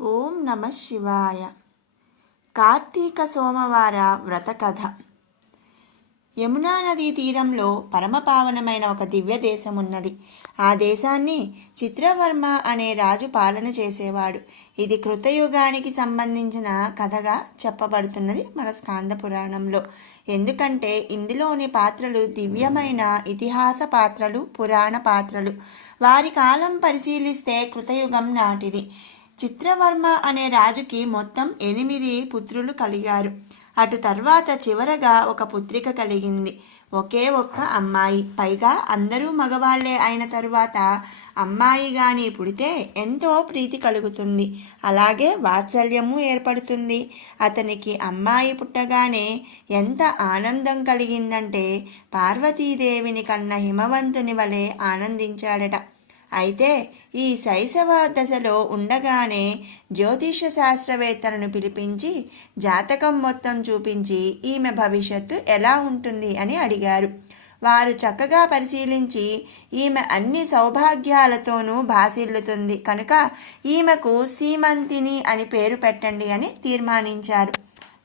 ఓం నమ శివాయ. కార్తీక సోమవార వ్రత కథ. యమునా నదీ తీరంలో పరమపావనమైన ఒక దివ్య దేశం ఉన్నది. ఆ దేశాన్ని చిత్రవర్మ అనే రాజు పాలన చేసేవాడు. ఇది కృతయుగానికి సంబంధించిన కథగా చెప్పబడుతున్నది మన స్కాంద పురాణంలో. ఎందుకంటే ఇందులోని పాత్రలు దివ్యమైన ఇతిహాస పాత్రలు, పురాణ పాత్రలు. వారి కాలం పరిశీలిస్తే కృతయుగం నాటిది. చిత్రవర్మ అనే రాజుకి మొత్తం 8 పుత్రులు కలిగారు. అటు తర్వాత చివరగా ఒక పుత్రిక కలిగింది. ఒకే ఒక్క అమ్మాయి. పైగా అందరూ మగవాళ్లే అయిన తరువాత అమ్మాయి గాని పుడితే ఎంతో ప్రీతి కలుగుతుంది, అలాగే వాత్సల్యము ఏర్పడుతుంది. అతనికి అమ్మాయి పుట్టగానే ఎంత ఆనందం కలిగిందంటే పార్వతీదేవిని కన్న హిమవంతుని వలె ఆనందించాడట. అయితే ఈ శైశవ దశలో ఉండగానే జ్యోతిష శాస్త్రవేత్తలను పిలిపించి జాతకం మొత్తం చూపించి ఈమె భవిష్యత్తు ఎలా ఉంటుంది అని అడిగారు. వారు చక్కగా పరిశీలించి ఈమె అన్ని సౌభాగ్యాలతోనూ భాసిల్లుతుంది కనుక ఈమెకు సీమంతిని అని పేరు పెట్టండి అని తీర్మానించారు.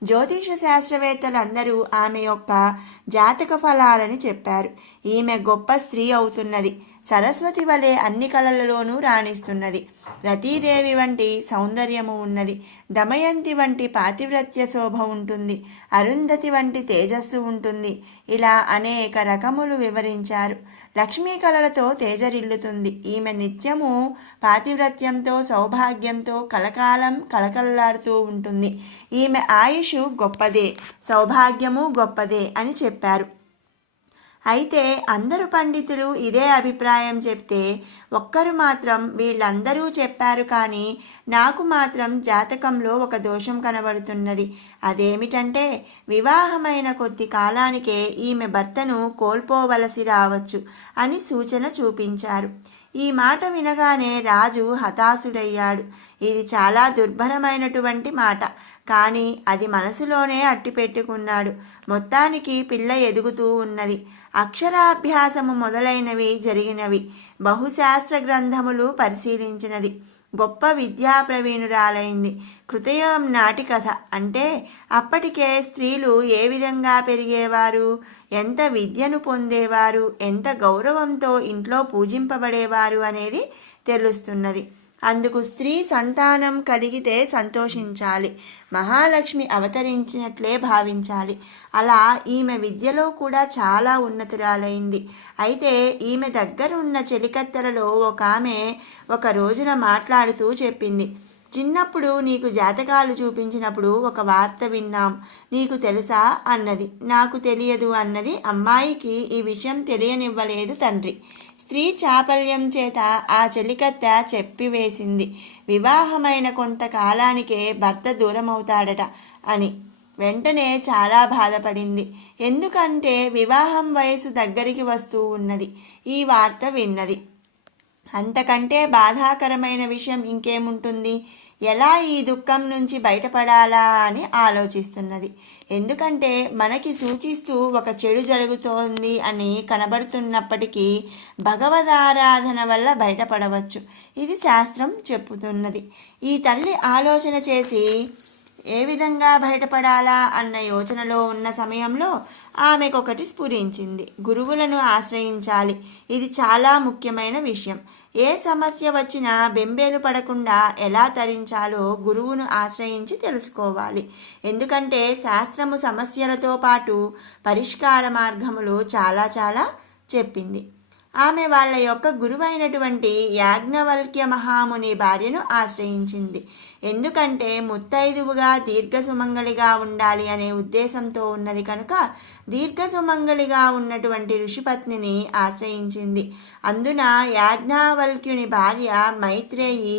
జ్యోతిష శాస్త్రవేత్తలందరూ ఆమె యొక్క జాతక ఫలాలని చెప్పారు. ఈమె గొప్ప స్త్రీ అవుతున్నది. సరస్వతి వలె అన్ని కళలలోనూ రాణిస్తున్నది. రతీదేవి వంటి సౌందర్యము ఉన్నది. దమయంతి వంటి పాతివ్రత్య శోభ ఉంటుంది. అరుంధతి వంటి తేజస్సు ఉంటుంది. ఇలా అనేక రకములు వివరించారు. లక్ష్మీ కళలతో తేజరిల్లుతుంది. ఈమె నిత్యము పాతివ్రత్యంతో సౌభాగ్యంతో కలకాలం కలకల్లాడుతూ ఉంటుంది. ఈమె ఆయుష్ గొప్పదే, సౌభాగ్యము గొప్పదే అని చెప్పారు. అయితే అందరు పండితులు ఇదే అభిప్రాయం చెప్తే ఒక్కరు మాత్రం వీళ్ళందరూ చెప్పారు కానీ నాకు మాత్రం జాతకంలో ఒక దోషం కనబడుతున్నది. అదేమిటంటే వివాహమైన కొద్ది కాలానికే ఈమె భర్తను కోల్పోవలసి రావచ్చు అని సూచన చూపించారు. ఈ మాట వినగానే రాజు హతాశుడయ్యాడు. ఇది చాలా దుర్భరమైనటువంటి మాట, కానీ అది మనసులోనే అట్టిపెట్టుకున్నాడు. మొత్తానికి పిల్ల ఎదుగుతూ ఉన్నది. అక్షరాభ్యాసము మొదలైనవి జరిగినవి. బహుశాస్త్ర గ్రంథములు పరిశీలించినది. గొప్ప విద్యా ప్రవీణురాలైంది. కృతయుగం నాటి కథ అంటే అప్పటికే స్త్రీలు ఏ విధంగా పెరిగేవారు, ఎంత విద్యను పొందేవారు, ఎంత గౌరవంతో ఇంట్లో పూజింపబడేవారు అనేది తెలుస్తున్నది. అందుకు స్త్రీ సంతానం కలిగితే సంతోషించాలి, మహాలక్ష్మి అవతరించినట్లే భావించాలి. అలా ఈమె విద్యలో కూడా చాలా ఉన్నతురాలైంది. అయితే ఈమె దగ్గరున్న చెలికత్తెలలో ఒక ఆమె ఒక రోజున మాట్లాడుతూ చెప్పింది, చిన్నప్పుడు నీకు జాతకాలు చూపించినప్పుడు ఒక వార్త విన్నాం, నీకు తెలుసా అన్నది. నాకు తెలియదు అన్నది. అమ్మాయికి ఈ విషయం తెలియనివ్వలేదు తండ్రి. స్త్రీ చాపల్యం చేత ఆ చెలికత్తె చెప్పివేసింది, వివాహమైన కొంతకాలానికే భర్త దూరమవుతాడట అని. వెంటనే చాలా బాధపడింది. ఎందుకంటే వివాహం వయసు దగ్గరికి వస్తూ ఉన్నది. ఈ వార్త విన్నది. అంతకంటే బాధాకరమైన విషయం ఇంకేముంటుంది? ఎలా ఈ దుఃఖం నుంచి బయటపడాలా అని ఆలోచిస్తున్నది. ఎందుకంటే మనకి సూచిస్తూ ఒక చెడు జరుగుతోంది అని కనబడుతున్నప్పటికీ భగవదారాధన వల్ల బయటపడవచ్చు. ఇది శాస్త్రం చెప్పుతున్నది. ఈ తల్లి ఆలోచన చేసి ఏ విధంగా బయటపడాలా అన్న యోచనలో ఉన్న సమయంలో ఆమెకొకటి స్ఫురించింది. గురువులను ఆశ్రయించాలి. ఇది చాలా ముఖ్యమైన విషయం. ఏ సమస్య వచ్చినా బెంబేలు పడకుండా ఎలా తరించాలో గురువును ఆశ్రయించి తెలుసుకోవాలి. ఎందుకంటే శాస్త్రము సమస్యలతో పాటు పరిష్కార మార్గములు చాలా చాలా చెప్పింది. ఆమె వాళ్ళ యొక్క గురువైనటువంటి యాజ్ఞవల్క్య మహాముని భార్యను ఆశ్రయించింది. ఎందుకంటే ముత్తైదువుగా దీర్ఘసుమంగళిగా ఉండాలి అనే ఉద్దేశంతో ఉన్నది కనుక దీర్ఘసుమంగళిగా ఉన్నటువంటి ఋషిపత్నిని ఆశ్రయించింది. అందున యాజ్ఞవల్క్యుని భార్య మైత్రేయి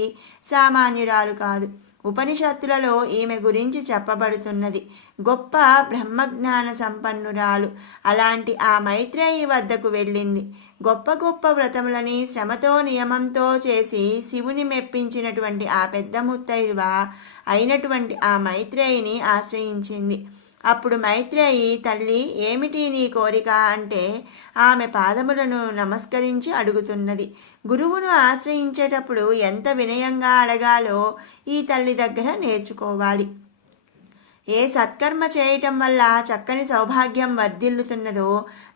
సామాన్యురాలు కాదు. ఉపనిషత్తులలో ఈమె గురించి చెప్పబడుతున్నది. గొప్ప బ్రహ్మజ్ఞాన సంపన్నురాలు. అలాంటి ఆ మైత్రేయి వద్దకు వెళ్ళింది. గొప్ప గొప్ప వ్రతములని శ్రమతో నియమంతో చేసి శివుని మెప్పించినటువంటి ఆ పెద్ద ముత్తైదువ అయినటువంటి ఆ మైత్రేయిని ఆశ్రయించింది. అప్పుడు మైత్రేయి, తల్లి ఏమిటి నీ కోరిక అంటే ఆమె పాదములను నమస్కరించి అడుగుతున్నది. గురువును ఆశ్రయించేటప్పుడు ఎంత వినయంగా అడగాలో ఈ తల్లి దగ్గర నేర్చుకోవాలి. ఏ సత్కర్మ చేయటం వల్ల చక్కని సౌభాగ్యం వర్ధిల్లుతున్నదో,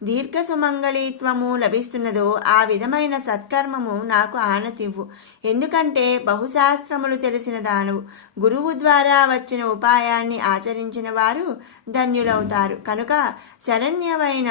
దీర్ఘ సుమంగళీత్వము లభిస్తున్నదో ఆ విధమైన సత్కర్మము నాకు ఆనతివ్వు. ఎందుకంటే బహుశాస్త్రములు తెలిసిన దానవు. గురువు ద్వారా వచ్చిన ఉపాయాన్ని ఆచరించిన వారు ధన్యులవుతారు. కనుక శరణ్యమైన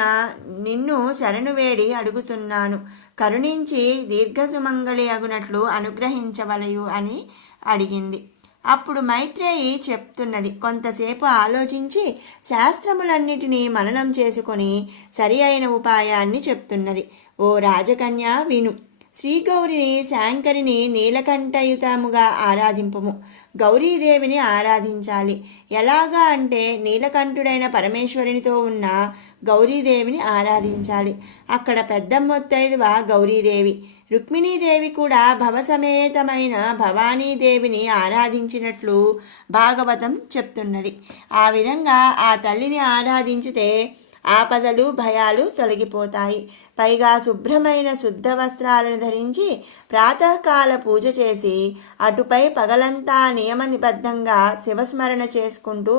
నిన్ను శరణు వేడి అడుగుతున్నాను. కరుణించి దీర్ఘ సుమంగళి అగునట్లు అనుగ్రహించవలయు అని అడిగింది. అప్పుడు మైత్రేయి చెప్తున్నది. కొంతసేపు ఆలోచించి శాస్త్రములన్నిటినీ మననం చేసుకొని సరి అయిన ఉపాయాన్ని చెప్తున్నది. ఓ రాజకన్య విను. శ్రీగౌరిని శాంకరిని నీలకంఠయుతముగా ఆరాధింపము. గౌరీదేవిని ఆరాధించాలి. ఎలాగా అంటే నీలకంఠుడైన పరమేశ్వరునితో ఉన్న గౌరీదేవిని ఆరాధించాలి. అక్కడ పెద్ద మొత్తైదువ గౌరీదేవి. రుక్మిణీదేవి కూడా భవసమేతమైన భవానీదేవిని ఆరాధించినట్లు భాగవతం చెప్తున్నది. ఆ విధంగా ఆ తల్లిని ఆరాధించితే ఆపదలు భయాలు తొలగిపోతాయి. పైగా శుభ్రమైన శుద్ధ వస్త్రాలను ధరించి ప్రాతకాల పూజ చేసి అటుపై పగలంతా నియమనిబద్ధంగా శివస్మరణ చేసుకుంటూ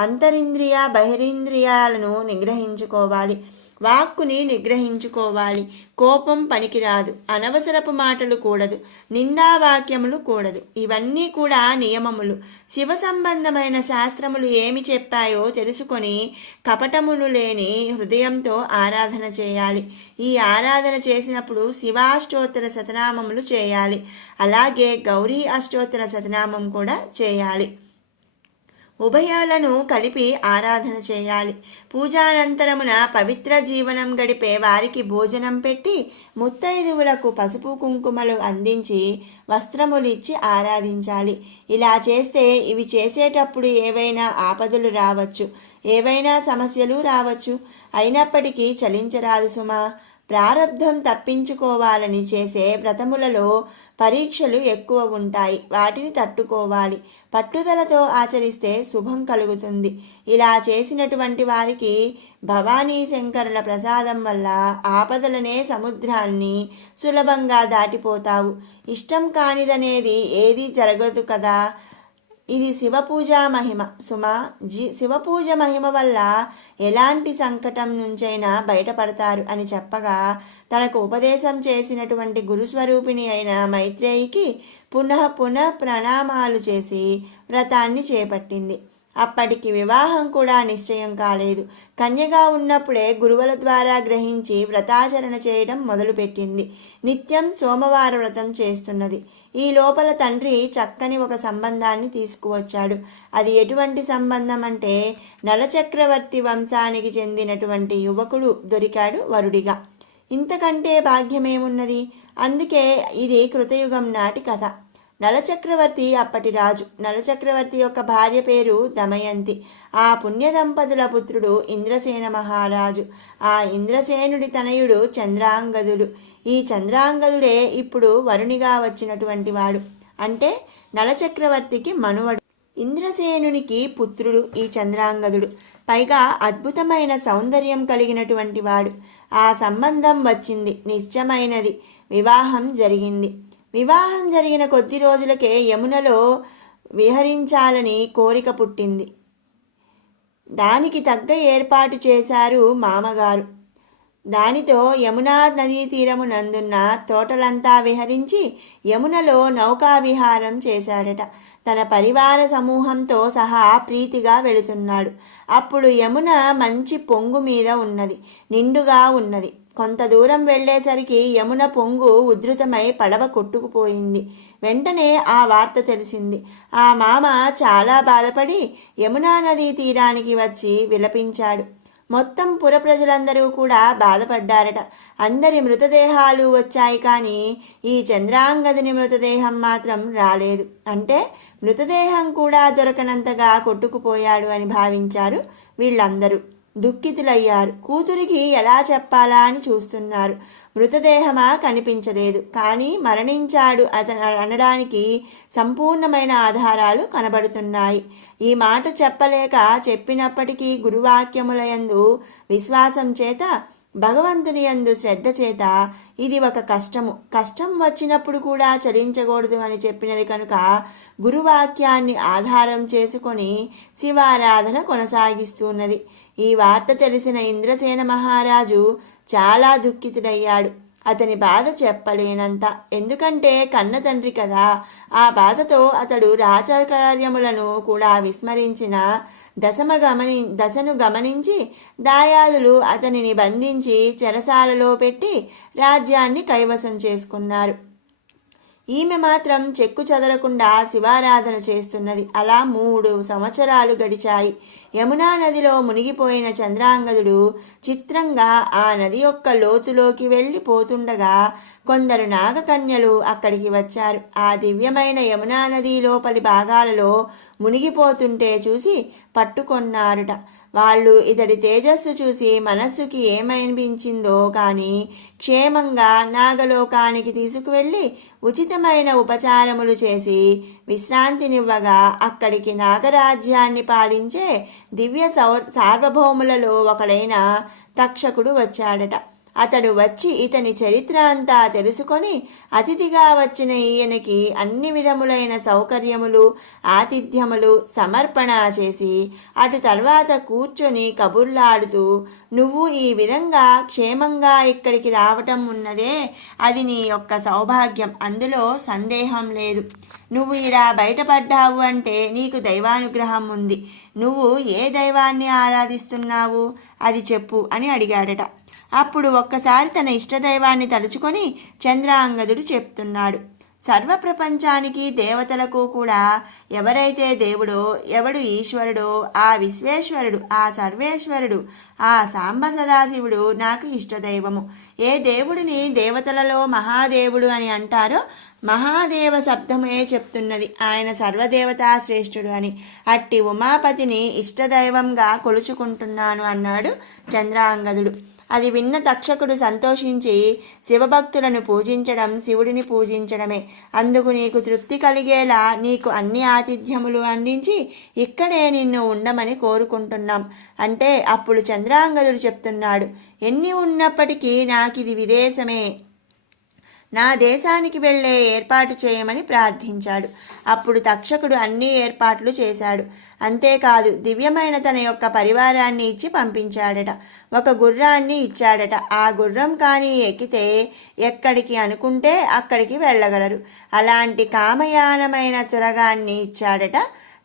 అంతరింద్రియ బహిరింద్రియాలను నిగ్రహించుకోవాలి. వాక్కుని నిగ్రహించుకోవాలి. కోపం పనికిరాదు. అనవసరపు మాటలు కూడదు. నిందావాక్యములు కూడదు. ఇవన్నీ కూడా నియమములు. శివ సంబంధమైన శాస్త్రములు ఏమి చెప్పాయో తెలుసుకొని కపటములు లేని హృదయంతో ఆరాధన చేయాలి. ఈ ఆరాధన చేసినప్పుడు శివాష్టోత్తర శతనామములు చేయాలి. అలాగే గౌరీ అష్టోత్తర శతనామం కూడా చేయాలి. ఉభయాలను కలిపి ఆరాధన చేయాలి. పూజానంతరమున పవిత్ర జీవనం గడిపే వారికి భోజనం పెట్టి ముత్తైదువులకు పసుపు కుంకుమలు అందించి వస్త్రములిచ్చి ఆరాధించాలి. ఇలా చేస్తే ఇవి చేసేటప్పుడు ఏవైనా ఆపదలు రావచ్చు, ఏవైనా సమస్యలు రావచ్చు. అయినప్పటికీ చలించరాదు సుమా. ప్రారబ్ధం తప్పించుకోవాలని చేసే వ్రతములలో పరీక్షలు ఎక్కువ ఉంటాయి. వాటిని తట్టుకోవాలి. పట్టుదలతో ఆచరిస్తే శుభం కలుగుతుంది. ఇలా చేసినటువంటి వారికి భవానీ శంకరుల ప్రసాదం వల్ల ఆపదలనే సముద్రాన్ని సులభంగా దాటిపోతావు. ఇష్టం కానిదనేది ఏదీ జరగదు కదా. ఇది శివపూజా మహిమ సుమా. శివపూజ మహిమ వల్ల ఎలాంటి సంకటం నుంచైనా బయటపడతారు అని చెప్పగా తనకు ఉపదేశం చేసినటువంటి గురుస్వరూపిణి అయిన మైత్రేయికి పునః ప్రణామాలు చేసి వ్రతాన్ని చేపట్టింది. అప్పటికి వివాహం కూడా నిశ్చయం కాలేదు. కన్యగా ఉన్నప్పుడే గురువుల ద్వారా గ్రహించి వ్రతాచరణ చేయడం మొదలుపెట్టింది. నిత్యం సోమవార వ్రతం చేస్తున్నది. ఈ లోపల తండ్రి చక్కని ఒక సంబంధాన్ని తీసుకువచ్చాడు. అది ఎటువంటి సంబంధం అంటే నలచక్రవర్తి వంశానికి చెందినటువంటి యువకుడు దొరికాడు వరుడిగా. ఇంతకంటే భాగ్యమేమున్నది. అందుకే ఇది కృతయుగం నాటి కథ. నలచక్రవర్తి అప్పటి రాజు. నలచక్రవర్తి యొక్క భార్య పేరు దమయంతి. ఆ పుణ్య దంపతుల పుత్రుడు ఇంద్రసేన మహారాజు. ఆ ఇంద్రసేనుడి తనయుడు చంద్రాంగదుడు. ఈ చంద్రాంగదుడే ఇప్పుడు వరుణిగా వచ్చినటువంటి వాడు. అంటే నలచక్రవర్తికి మనువడు. ఇంద్రసేనునికి పుత్రుడు ఈ చంద్రాంగదుడు. పైగా అద్భుతమైన సౌందర్యం కలిగినటువంటి వాడు. ఆ సంబంధం వచ్చింది, నిశ్చయమైనది. వివాహం జరిగింది. వివాహం జరిగిన కొద్ది రోజులకే యమునలో విహరించాలని కోరిక పుట్టింది. దానికి తగ్గ ఏర్పాటు చేశారు మామగారు. దానితో యమునా నదీ తీరము నందున్న తోటలంతా విహరించి యమునలో నౌకా విహారం చేశాడట. తన పరివార సమూహంతో సహా ప్రీతిగా వెళుతున్నాడు. అప్పుడు యమున మంచి పొంగు మీద ఉన్నది, నిండుగా ఉన్నది. కొంత దూరం వెళ్లేసరికి యమున పొంగు ఉధృతమై పడవ కొట్టుకుపోయింది. వెంటనే ఆ వార్త తెలిసింది. ఆ మామ చాలా బాధపడి యమునా నదీ తీరానికి వచ్చి విలపించాడు. మొత్తం పుర ప్రజలందరూ కూడా బాధపడ్డారట. అందరి మృతదేహాలు వచ్చాయి, కానీ ఈ చంద్రాంగదుని మృతదేహం మాత్రం రాలేదు. అంటే మృతదేహం కూడా దొరకనంతగా కొట్టుకుపోయాడు అని భావించారు వీళ్ళందరూ. దుఃఖితులయ్యారు. కూతురికి ఎలా చెప్పాలా అని చూస్తున్నారు. మృతదేహమా కనిపించలేదు, కానీ మరణించాడు అతను అనడానికి సంపూర్ణమైన ఆధారాలు కనబడుతున్నాయి. ఈ మాట చెప్పలేక చెప్పినప్పటికీ గురువాక్యములయందు విశ్వాసం చేత, భగవంతుని యందు శ్రద్ధ చేత ఇది ఒక కష్టం వచ్చినప్పుడు కూడా చలించకూడదు అని చెప్పినది కనుక గురువాక్యాన్ని ఆధారం చేసుకొని శివారాధన కొనసాగిస్తున్నది. ఈ వార్త తెలిసిన ఇంద్రసేన మహారాజు చాలా దుఃఖితుడయ్యాడు. అతని బాధ చెప్పలేనంత. ఎందుకంటే కన్న తండ్రి కదా. ఆ బాధతో అతడు రాజకార్యములను కూడా విస్మరించిన దశను గమనించి దాయాదులు అతనిని బంధించి చెరసాలలో పెట్టి రాజ్యాన్ని కైవసం చేసుకున్నారు. ఈమె మాత్రం చెక్కు చెదరకుండా శివారాధన చేస్తున్నది. అలా 3 సంవత్సరాలు గడిచాయి. యమునా నదిలో మునిగిపోయిన చంద్రాంగదుడు చిత్రంగా ఆ నది యొక్క లోతులోకి వెళ్ళిపోతుండగా కొందరు నాగకన్యలు అక్కడికి వచ్చారు. ఆ దివ్యమైన యమునా నది లోపలి భాగాలలో మునిగిపోతుంటే చూసి పట్టుకొన్నారుట. వాళ్ళు ఇతడి తేజస్సు చూసి మనస్సుకి ఏమనిపించిందో కానీ క్షేమంగా నాగలోకానికి తీసుకువెళ్ళి ఉచితమైన ఉపచారములు చేసి విశ్రాంతినివ్వగా అక్కడికి నాగరాజ్యాన్ని పాలించే దివ్య సార్వభౌములలో ఒకడైన తక్షకుడు వచ్చాడట. అతడు వచ్చి ఇతని చరిత్ర అంతా తెలుసుకొని అతిథిగా వచ్చిన ఈయనకి అన్ని విధములైన సౌకర్యములు ఆతిథ్యములు సమర్పణ చేసి అటు తర్వాత కూర్చొని కబుర్లాడుతూ, నువ్వు ఈ విధంగా క్షేమంగా ఇక్కడికి రావటం ఉన్నదే, అది నీ యొక్క సౌభాగ్యం, అందులో సందేహం లేదు. నువ్వు ఇలా బయటపడ్డావు అంటే నీకు దైవానుగ్రహం ఉంది. నువ్వు ఏ దైవాన్ని ఆరాధిస్తున్నావు అది చెప్పు అని అడిగాడట. అప్పుడు ఒక్కసారి తన ఇష్టదైవాన్ని తలుచుకొని చంద్రాంగదుడు చెప్తున్నాడు. సర్వప్రపంచానికి దేవతలకు కూడా ఎవరైతే దేవుడో, ఎవడు ఈశ్వరుడో, ఆ విశ్వేశ్వరుడు, ఆ సర్వేశ్వరుడు, ఆ సాంబ సదాశివుడు నాకు ఇష్టదైవము. ఏ దేవుడిని దేవతలలో మహాదేవుడు అని అంటారో మహాదేవ శబ్దమే చెప్తున్నది ఆయన సర్వదేవతా శ్రేష్ఠుడు అని. అట్టి ఉమాపతిని ఇష్టదైవంగా కొలుచుకుంటున్నాను అన్నాడు చంద్రాంగదుడు. అది విన్న తక్షకుడు సంతోషించి, శివభక్తులను పూజించడం శివుడిని పూజించడమే, అందుకు నీకు తృప్తి కలిగేలా నీకు అన్ని ఆతిథ్యములు అందించి ఇక్కడే నిన్ను ఉండమని కోరుకుంటున్నాం అంటే అప్పుడు చంద్రాంగదుడు చెప్తున్నాడు, ఎన్ని ఉన్నప్పటికీ నాకిది విదేశమే, నా దేశానికి వెళ్ళే ఏర్పాటు చేయమని ప్రార్థించాడు. అప్పుడు తక్షకుడు అన్ని ఏర్పాట్లు చేశాడు. అంతేకాదు దివ్యమైన తన యొక్క పరివారాన్ని ఇచ్చి పంపించాడట. ఒక గుర్రాన్ని ఇచ్చాడట. ఆ గుర్రం కానీ ఎక్కితే ఎక్కడికి అనుకుంటే అక్కడికి వెళ్ళగలరు. అలాంటి కామయానమైన తురగాన్ని ఇచ్చాడట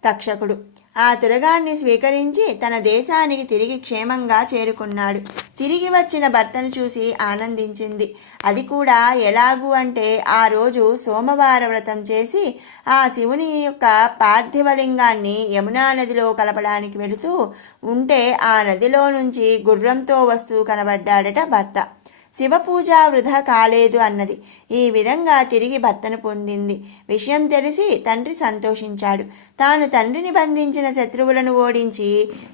తక్షకుడు. ఆ తురగాన్ని స్వీకరించి తన దేశానికి తిరిగి క్షేమంగా చేరుకున్నాడు. తిరిగి వచ్చిన భర్తను చూసి ఆనందించింది. అది కూడా ఎలాగూ అంటే ఆ రోజు సోమవార వ్రతం చేసి ఆ శివుని యొక్క పార్థివలింగాన్ని యమునా నదిలో కలపడానికి వెళుతూ ఉంటే ఆ నదిలో నుంచి గుర్రంతో వస్తూ కనబడ్డాడట భర్త. శివపూజ వృధా కాలేదు అన్నది. ఈ విధంగా తిరిగి భర్తను పొందింది. విషయం తెలిసి తండ్రి సంతోషించాడు. తాను తండ్రిని బంధించిన శత్రువులను ఓడించి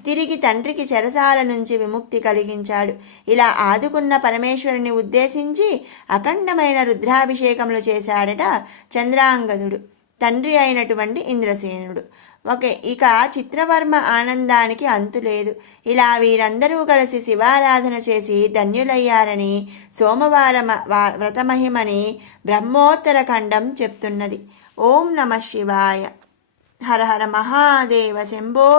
తిరిగి తండ్రికి చెరసాల నుంచి విముక్తి కలిగించాడు. ఇలా ఆదుకున్న పరమేశ్వరుని ఉద్దేశించి అఖండమైన రుద్రాభిషేకములు చేశాడట చంద్రాంగదుడు తండ్రి అయినటువంటి ఇంద్రసేనుడు. ఇక చిత్రవర్మ ఆనందానికి అంతులేదు. ఇలా వీరందరూ కలిసి శివారాధన చేసి ధన్యులయ్యారని సోమవార వ్రతమహిమని బ్రహ్మోత్తర ఖండం చెప్తున్నది. ఓం నమ శివాయ. హర హర మహాదేవ శంభో.